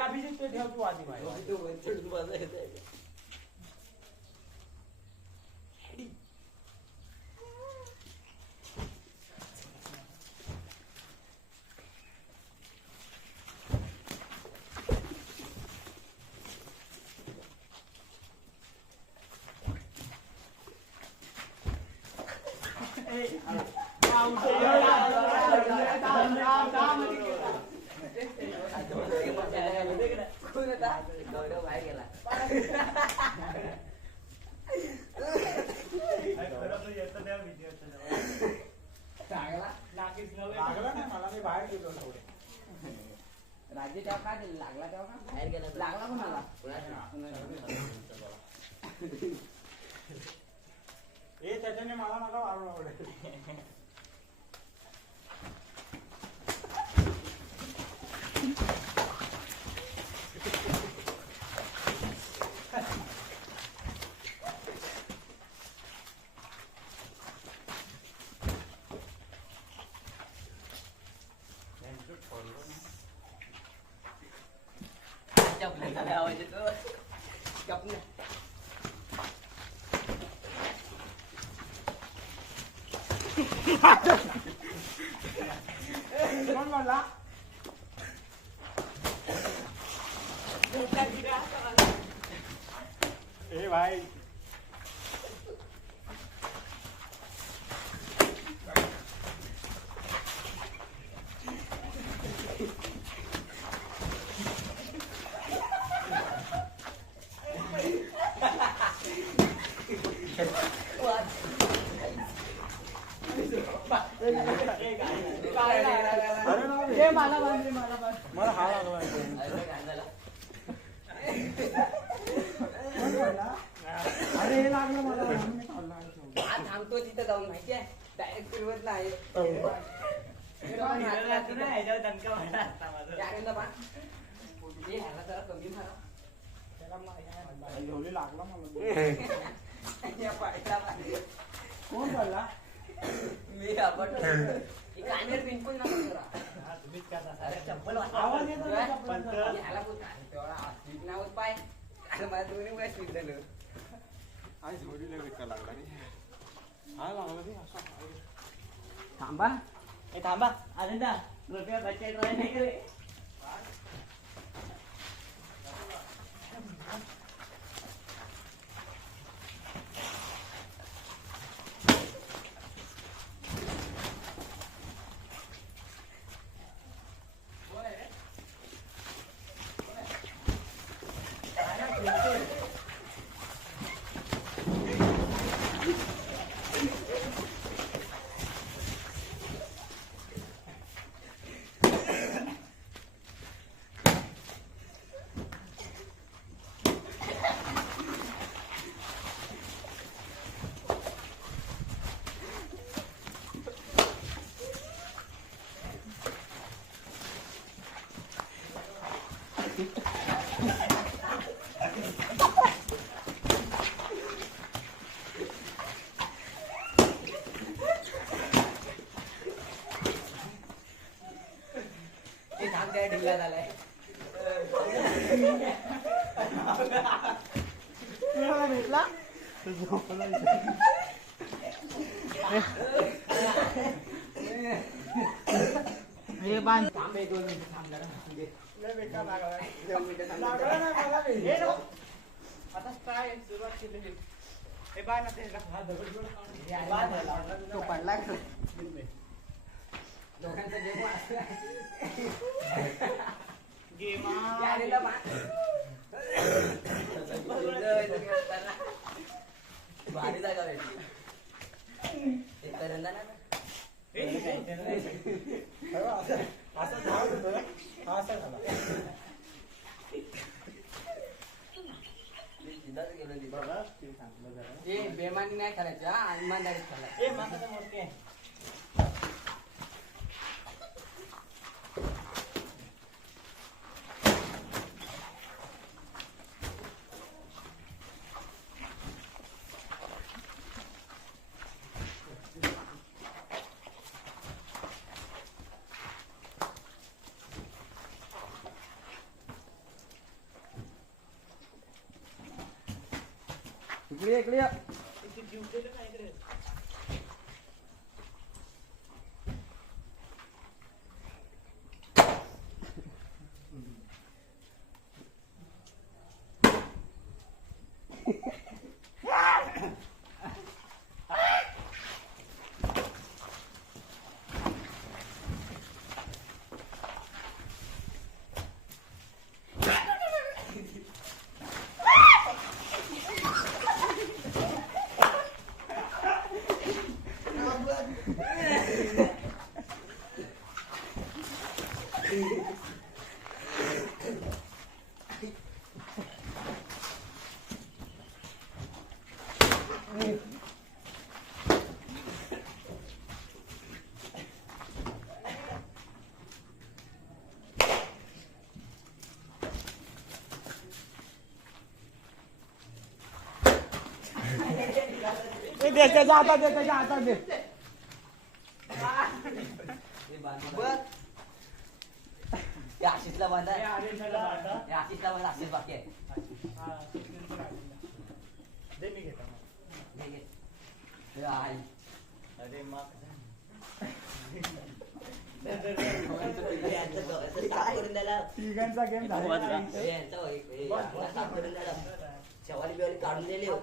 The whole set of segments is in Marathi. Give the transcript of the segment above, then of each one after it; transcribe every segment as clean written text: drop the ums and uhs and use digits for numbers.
अभिजित ते ठेव तू आधी राज्य तेव्हा काय लागला तेव्हा का बाहेर गेला लागला कोणाला त्याच्याने मला नका मारून आवडेल कोण म्हणला ए भाई मला हा लागला अरे हे लागलं मला थांबतो तिथं जाऊन माहितीये डायरेक्ट फिरवत नाही कमी मारा लागला मला कोण बोलला मी आपण कानेर बिनकुल ना करा चप्पल आवाज येतो ह्याला बोलता तेवढा स्पीड नाव पाय अरे मला दोन्ही वेळा स्पीड झालं आणि जोडीला विका लागला रे हा लागला रे असा थांबा ए थांबा आनंदा रुपया बच्चे ट्राय नाही करे ढिल्ला झालाय भेटला हे बांध थांबे 2 मिनिट थांबला आता काय सुरुवात केली हे बाय ना तो पडला दोघांचा गेम असला गेम भारी जागा भेटली एक करंदा ना असं झालं होतं हा असा झाला बेमानी नाही करायचं आणि इमानदारीत करायचं इकडे ये. त्याच्या हातात दे. आशिषला बांधा आशिषला बांधा आशिष बाकी आहे अरे मग तिघांचा गेम झाला. शेवाली बिवाली काढून दिले हो.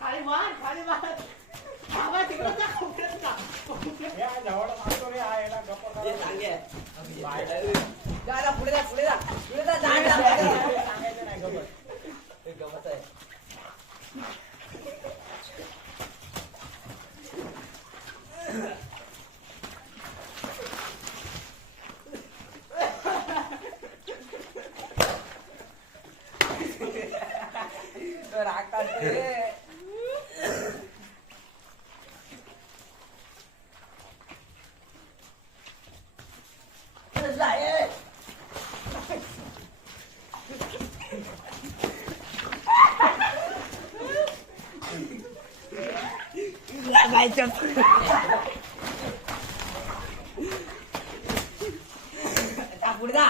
खाली खाली मार बाबा तिकडे जा. पुढे जा सांगायचं नाही गप्प. गमत आहे. राग काढते. पुढे जा.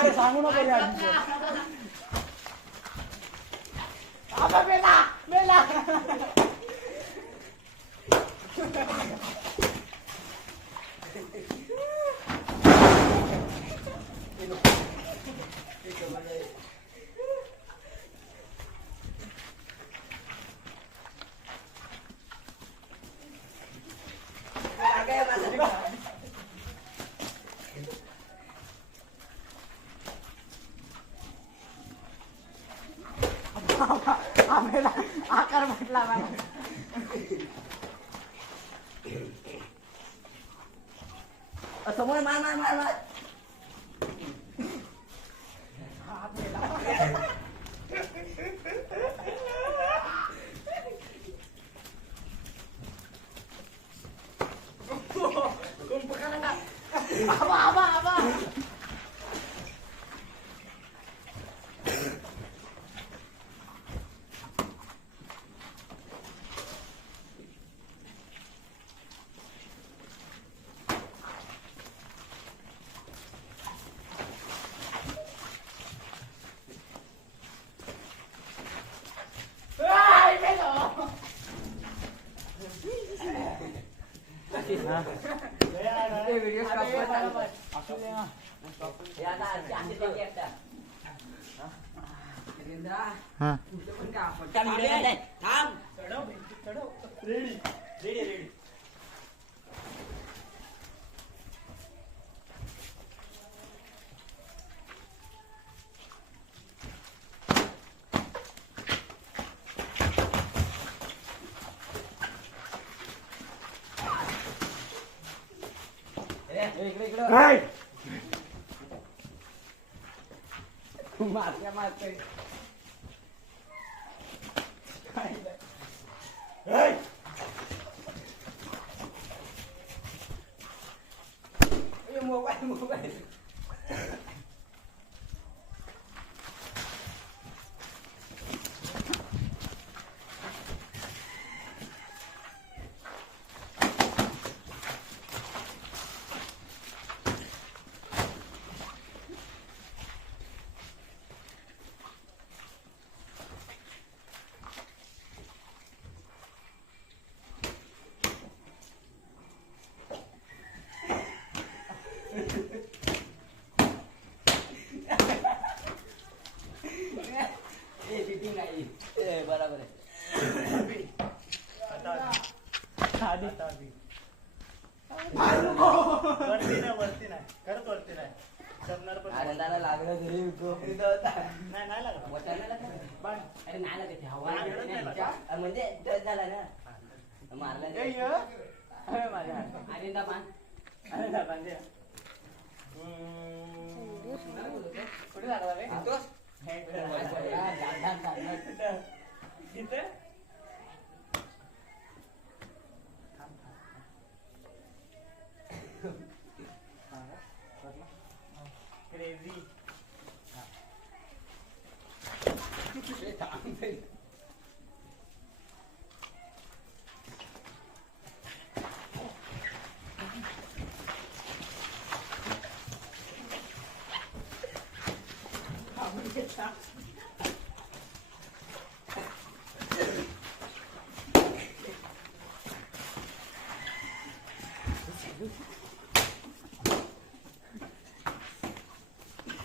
अरे सांगू नको रे आधी. आबा मेला मेला. आकार म्हटला मला. समोर मार मार मार मार. आबा आबा आबा. Video ready ready ready. मारते मारते. Mobile mobile. नाही नाही लागला बोटाला लागला. पण अरे नाही लागत हवा नाही, एवढं नाही लागत. अरे म्हणजे टच झाला ना मारला ए, नाही. ये. अरे माझ्या अरे दाबान अरे दाबान दे. कुठे लागला रे तोच इथे क्रेझी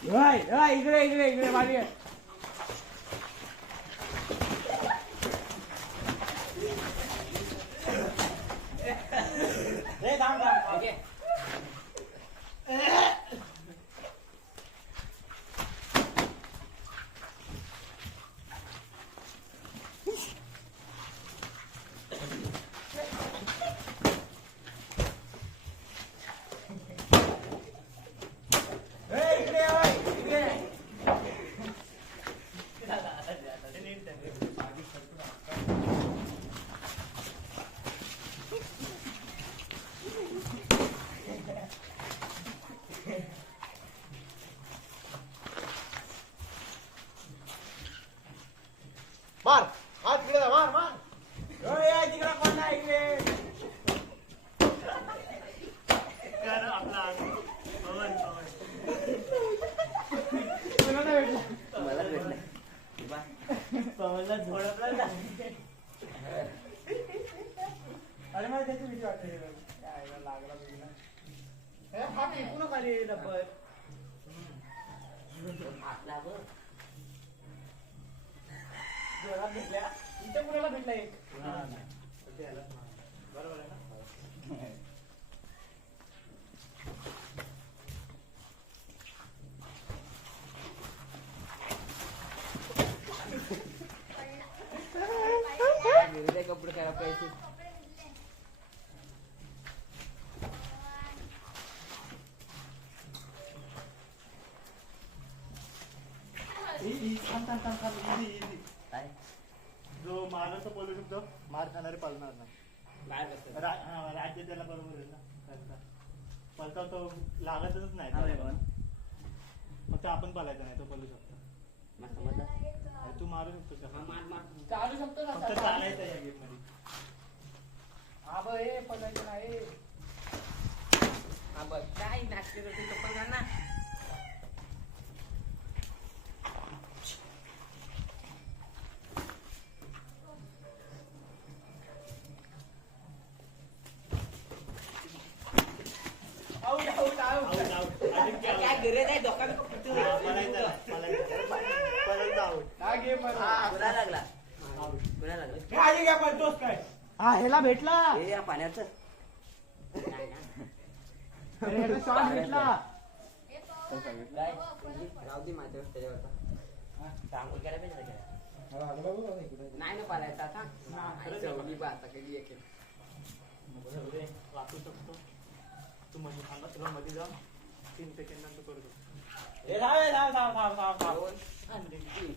इकडे इकडे इकडे माझी थांब थांब ओके मार हात तिकडे मार मार तिकडे कोण नाही इकडे मला भेटलं पवनला झोडपला अरे मला त्याची भीती वाटते लागला हा फेकू नका रे रबर आपला बघ जोरात भेटल्या तुमच्या मुलाला भेटला एक बरोबर आहे ना कपडे करा पैसे काय जो मारण्याचा पळू शकतो मार खाणारे पळणार नाही काय करतो राज्य त्याला बरोबर आहे ना त्यांचा. पळता तो लागतच नाही अरे त्याला. वा. फक्त आपण पळायचं नाही तो पळू शकतो मग समजलं अरे तू मारू शकतो हा, का? मार मार चालू शकतो फक्त का चालायचं या गेम मध्ये हा बघ हे पडायचं नाही हा बघ काय नाटके करते चप्पल घाल ना out out out Out, out. अजिंक्य out. काय गरज आहे डोक्यात किती हा, पळायचं, पळायचं. पळत out. हा गेम कुणा लागला Out. कुणा लागला काय काय पळतोस काय हा ह्याला भेटला हे या पाण्याचं शॉट भेटला राहू दे माझ्या त्याच्यावरचा सांगून केला पाहिजे का? नाही ना पालायचं आता नाही, चवली बा आता कधी एक वाचू शकतो तू मध्ये थांबा तुला मध्ये जा 3 सेकंदांत करू शकतो हे थांब थांब थांब थांब थांब दोन आणि तीन.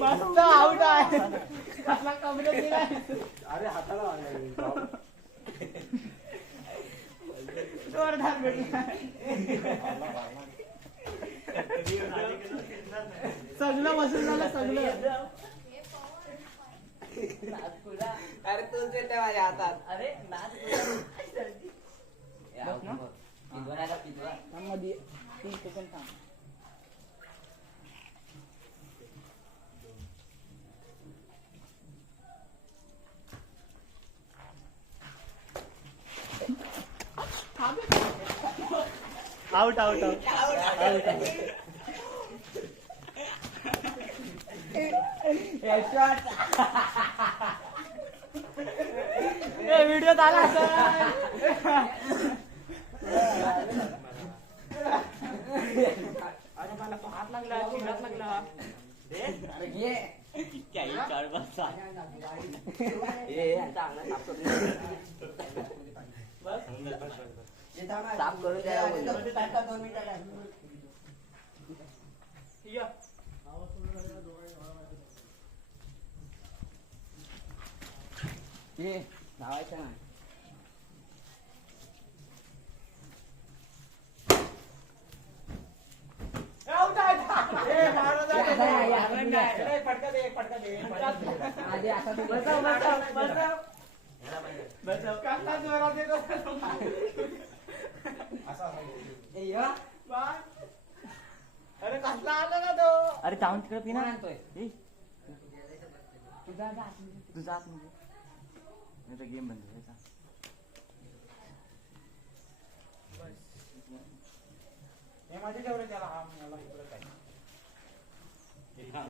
मस्त आउट आहे कसला कमरे दिलाय अरे हाताला लागला जोरदार भेटला सगळं वसूल झालं सगळं नाचपुरा. अरे तोच येते माझ्या हातात अरे पिंजवा नाही का पिंजवा मध्ये 3 सेकंड थांब out out out headshot video आला असेल. अरे मला तो हात लागला चिरात लागला दे. अरे घे. काही चार बस साफ करून द्या. 2 मिनिटं. ये लावायचं ना. फटका दे फटका दे. आधी आता तू बसव बसव बसव बसव. कसला जोरात देतो ए या. अरे कसला आला ना तो. अरे जाऊन तिकडे पिना कोण आणतोय? तुझा जात म्हणजे गेम बंद झाला. हे माझ्या जेवढे त्याला हा मला इकडे काय